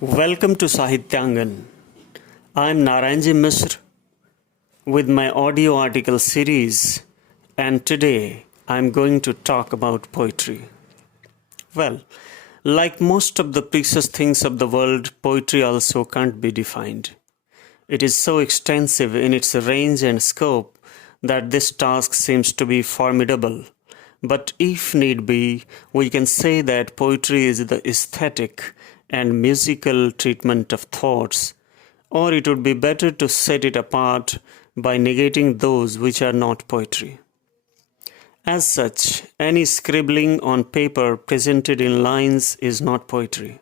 Welcome to Sahityangan. I am Narayanji Misra with my audio article series, and today I am going to talk about poetry. Well, like most of the precious things of the world, poetry also can't be defined. It is so extensive in its range and scope that this task seems to be formidable. But if need be, we can say that poetry is the aesthetic and musical treatment of thoughts, or it would be better to set it apart by negating those which are not poetry. As such, any scribbling on paper presented in lines is not poetry,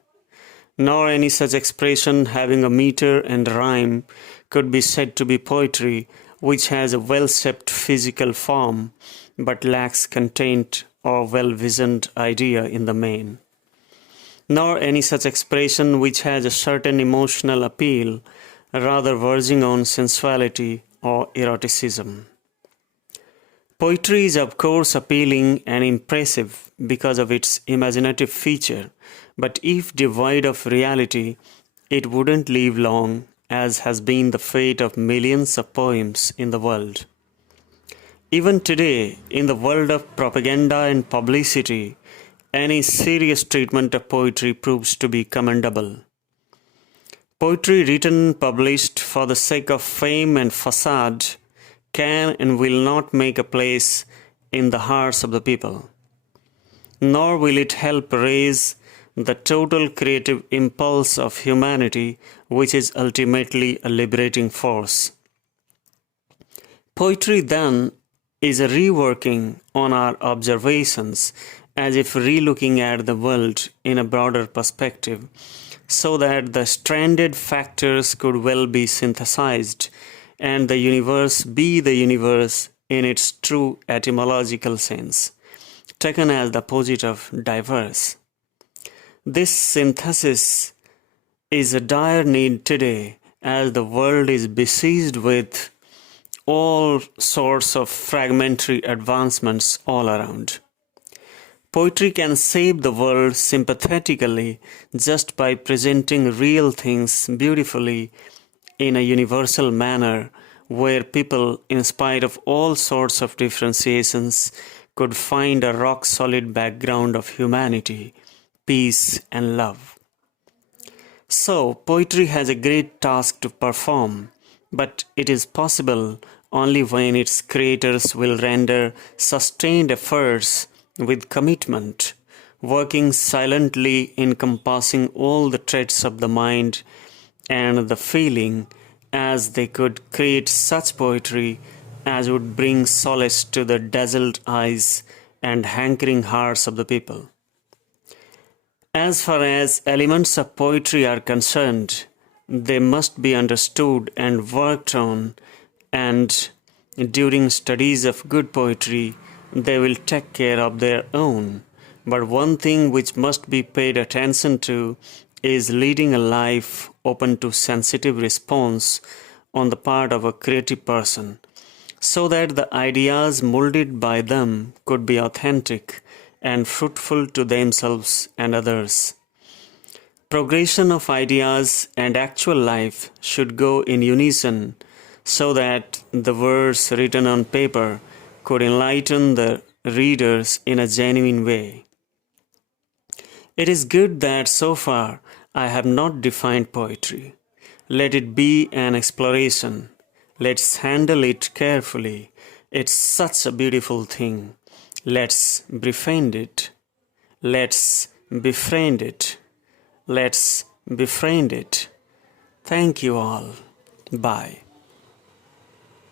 nor any such expression having a meter and rhyme could be said to be poetry which has a well-shaped physical form but lacks content or well-visioned idea in the main, nor any such expression which has a certain emotional appeal, rather verging on sensuality or eroticism. Poetry is of course appealing and impressive because of its imaginative feature, but if devoid of reality, it wouldn't live long, as has been the fate of millions of poems in the world. Even today, in the world of propaganda and publicity, any serious treatment of poetry proves to be commendable. Poetry written, published for the sake of fame and facade can and will not make a place in the hearts of the people, nor will it help raise the total creative impulse of humanity, which is ultimately a liberating force. Poetry, then, is a reworking on our observations, as if relooking at the world in a broader perspective, so that the stranded factors could well be synthesized and the universe be the universe in its true etymological sense, taken as the opposite of diverse. This synthesis is a dire need today, as the world is besieged with all sorts of fragmentary advancements all around. Poetry can save the world sympathetically just by presenting real things beautifully in a universal manner, where people, in spite of all sorts of differentiations, could find a rock-solid background of humanity, peace, and love. So, poetry has a great task to perform, but it is possible only when its creators will render sustained efforts with commitment, working silently, encompassing all the traits of the mind and the feeling, as they could create such poetry as would bring solace to the dazzled eyes and hankering hearts of the people. As far as elements of poetry are concerned, they must be understood and worked on, and during studies of good poetry, they will take care of their own. But one thing which must be paid attention to is leading a life open to sensitive response on the part of a creative person, so that the ideas molded by them could be authentic and fruitful to themselves and others. Progression of ideas and actual life should go in unison, so that the words written on paper could enlighten the readers in a genuine way. It is good that so far I have not defined poetry. Let it be an exploration. Let's handle it carefully. It's such a beautiful thing. Let's befriend it. Let's befriend it. Let's befriend it. Thank you all. Bye.